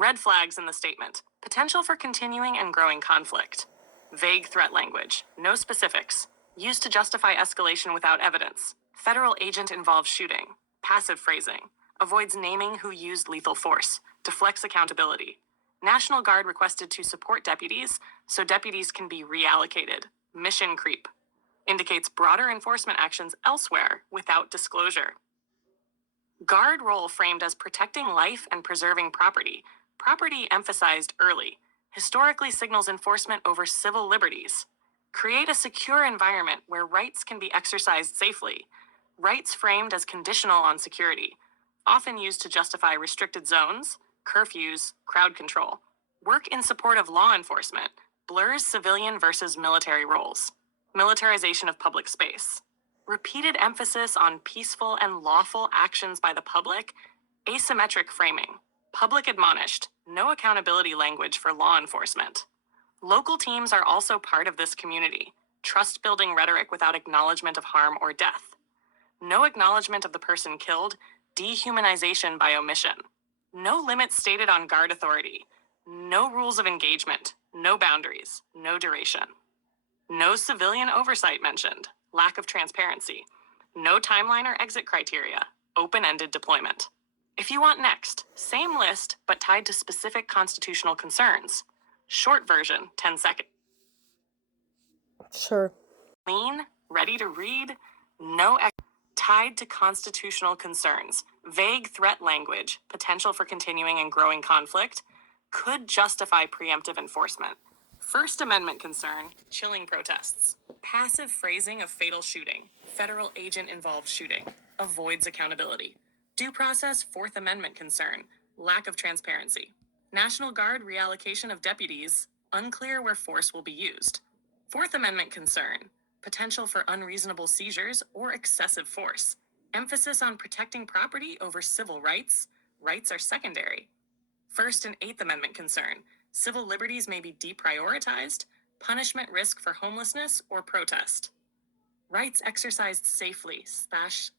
Red flags in the statement. Potential for continuing and growing conflict. Vague threat language. No specifics. Used to justify escalation without evidence. Federal agent involved shooting. Passive phrasing. Avoids naming who used lethal force. Deflects accountability. National Guard requested to support deputies so deputies can be reallocated. Mission creep. Indicates broader enforcement actions elsewhere without disclosure. Guard role framed as protecting life and preserving property. Property emphasized early. Historically signals enforcement over civil liberties. Create a secure environment where rights can be exercised safely. Rights framed as conditional on security. Often used to justify restricted zones, curfews, crowd control. Work in support of law enforcement. Blurs civilian versus military roles. Militarization of public space. Repeated emphasis on peaceful and lawful actions by the public. Asymmetric framing. Public admonished. No accountability language for law enforcement. Local teams are also part of this community. Trust-building rhetoric without acknowledgement of harm or death. No acknowledgement of the person killed. Dehumanization by omission. No limits stated on Guard authority. No rules of engagement. No boundaries. No duration. No civilian oversight mentioned. Lack of transparency. No timeline or exit criteria. Open-ended deployment. If you want next, same list, but tied to specific constitutional concerns. Short version, 10 seconds. Sure. Clean, ready to read, no tied to constitutional concerns. Vague threat language, potential for continuing and growing conflict, could justify preemptive enforcement. First Amendment concern, chilling protests. Passive phrasing of fatal shooting, federal agent involved shooting, avoids accountability. Due process, Fourth Amendment concern, lack of transparency. National Guard reallocation of deputies, unclear where force will be used. Fourth Amendment concern, potential for unreasonable seizures or excessive force. Emphasis on protecting property over civil rights. Rights are secondary. First and Eighth Amendment concern, civil liberties may be deprioritized, punishment risk for homelessness or protest. Rights exercised safely,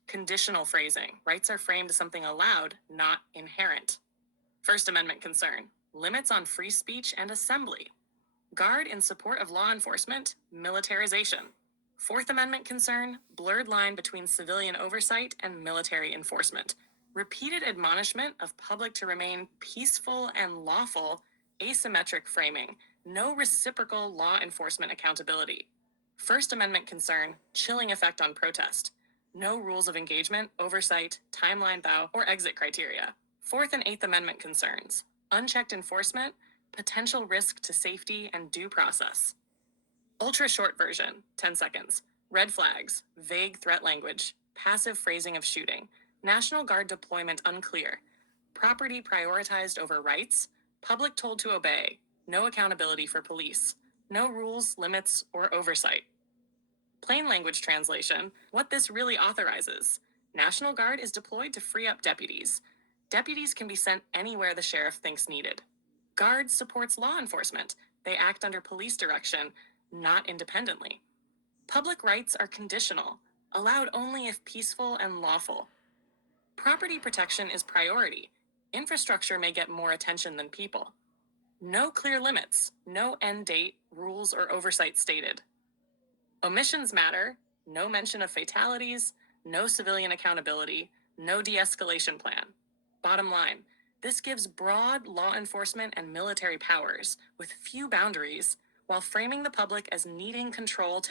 conditional phrasing. Rights are framed as something allowed, not inherent. First Amendment concern, limits on free speech and assembly. Guard in support of law enforcement, militarization. Fourth Amendment concern, blurred line between civilian oversight and military enforcement. Repeated admonishment of public to remain peaceful and lawful, asymmetric framing. No reciprocal law enforcement accountability. First Amendment concern, chilling effect on protest. No rules of engagement, oversight, timeline bow, or exit criteria. Fourth and Eighth Amendment concerns, unchecked enforcement, potential risk to safety and due process. Ultra short version, 10 seconds. Red flags, vague threat language, passive phrasing of shooting, National Guard deployment unclear, property prioritized over rights, public told to obey, no accountability for police, no rules, limits, or oversight. Plain language translation, what this really authorizes. National Guard is deployed to free up deputies. Deputies can be sent anywhere the sheriff thinks needed. Guard supports law enforcement. They act under police direction, not independently. Public rights are conditional, allowed only if peaceful and lawful. Property protection is priority. Infrastructure may get more attention than people. No clear limits, no end date, rules, or oversight stated. Omissions matter, no mention of fatalities, no civilian accountability, no de-escalation plan. Bottom line, this gives broad law enforcement and military powers with few boundaries while framing the public as needing control to